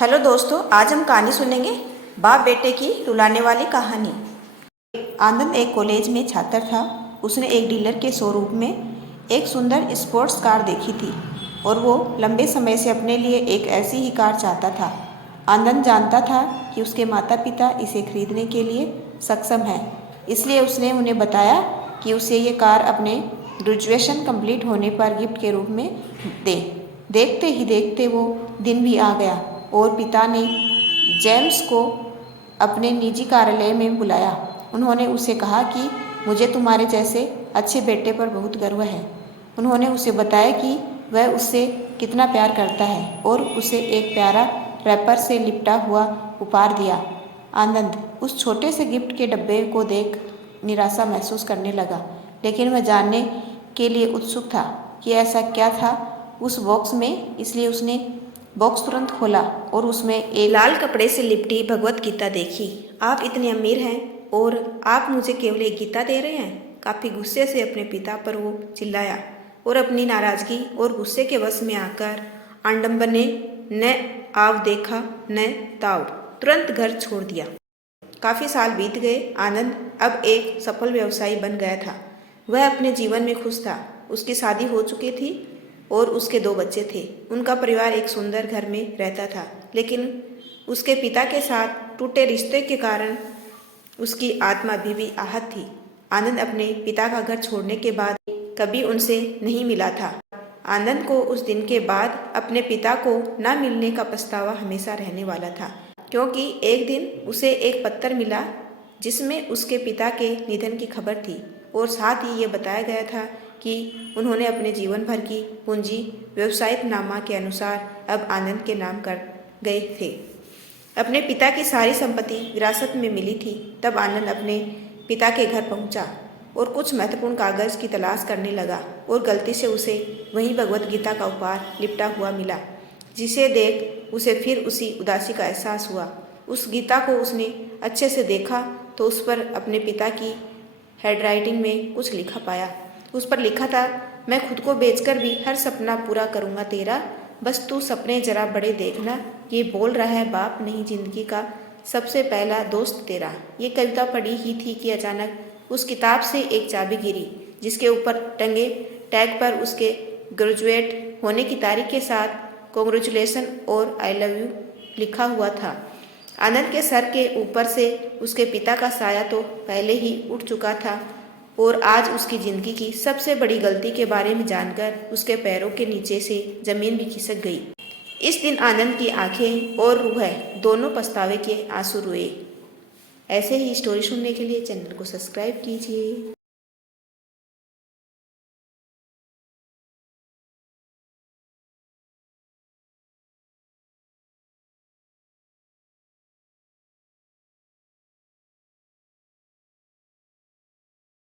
Hello दोस्तों, आज हम कहानी सुनेंगे बाप बेटे की रुलाने वाली कहानी। आनंद एक कॉलेज में छात्र था। उसने एक डीलर के शोरूम में एक सुंदर स्पोर्ट्स कार देखी थी और वो लंबे समय से अपने लिए एक ऐसी ही कार चाहता था। आनंद जानता था कि उसके माता पिता इसे खरीदने के लिए सक्षम हैं, इसलिए उसने उन्हें बताया कि उसे ये कार अपने ग्रेजुएशन कंप्लीट होने पर गिफ्ट के रूप में दे। देखते ही देखते वो दिन भी आ गया और पिता ने जेम्स को अपने निजी कार्यालय में बुलाया। उन्होंने उसे कहा कि मुझे तुम्हारे जैसे अच्छे बेटे पर बहुत गर्व है। उन्होंने उसे बताया कि वह उससे कितना प्यार करता है और उसे एक प्यारा रैपर से लिपटा हुआ उपहार दिया। आनंद उस छोटे से गिफ्ट के डब्बे को देख निराशा महसूस करने लगा, लेकिन वह जानने के लिए उत्सुक था कि ऐसा क्या था उस बॉक्स में। इसलिए उसने बॉक्स तुरंत खोला और उसमें एक लाल कपड़े से लिपटी भगवत गीता देखी। आप इतने अमीर हैं और आप मुझे केवल एक गीता दे रहे हैं? काफ़ी गुस्से से अपने पिता पर वो चिल्लाया और अपनी नाराज़गी और गुस्से के वश में आकर आडंबर ने न आव देखा न ताव तुरंत घर छोड़ दिया। काफ़ी साल बीत गए। आनंद अब एक सफल व्यवसायी बन गया था। वह अपने जीवन में खुश था। उसकी शादी हो चुकी थी और उसके 2 बच्चे थे। उनका परिवार एक सुंदर घर में रहता था, लेकिन उसके पिता के साथ टूटे रिश्ते के कारण उसकी आत्मा अभी भी आहत थी। आनंद अपने पिता का घर छोड़ने के बाद कभी उनसे नहीं मिला था। आनंद को उस दिन के बाद अपने पिता को न मिलने का पछतावा हमेशा रहने वाला था, क्योंकि एक दिन उसे एक पत्र मिला जिसमें उसके पिता के निधन की खबर थी और साथ ही ये बताया गया था कि उन्होंने अपने जीवन भर की पूंजी व्यवसायिक नामा के अनुसार अब आनंद के नाम कर गए थे। अपने पिता की सारी संपत्ति विरासत में मिली थी। तब आनंद अपने पिता के घर पहुंचा और कुछ महत्वपूर्ण कागज की तलाश करने लगा और गलती से उसे वहीं भगवत गीता का उपहार लिपटा हुआ मिला, जिसे देख उसे फिर उसी उदासी का एहसास हुआ। उस गीता को उसने अच्छे से देखा तो उस पर अपने पिता की हैंडराइटिंग में कुछ लिखा पाया। उस पर लिखा था, मैं खुद को बेचकर भी हर सपना पूरा करूँगा तेरा, बस तू सपने जरा बड़े देखना। ये बोल रहा है बाप, नहीं जिंदगी का सबसे पहला दोस्त तेरा। ये कविता पढ़ी ही थी कि अचानक उस किताब से एक चाबी गिरी, जिसके ऊपर टंगे टैग पर उसके ग्रेजुएट होने की तारीख के साथ कॉन्ग्रेचुलेसन और आई लव यू लिखा हुआ था। आनंद के सर के ऊपर से उसके पिता का साया तो पहले ही उठ चुका था और आज उसकी ज़िंदगी की सबसे बड़ी गलती के बारे में जानकर उसके पैरों के नीचे से ज़मीन भी खिसक गई। इस दिन आनंद की आंखें और रूह दोनों पछतावे के आंसू रोए। ऐसे ही स्टोरी सुनने के लिए चैनल को सब्सक्राइब कीजिए।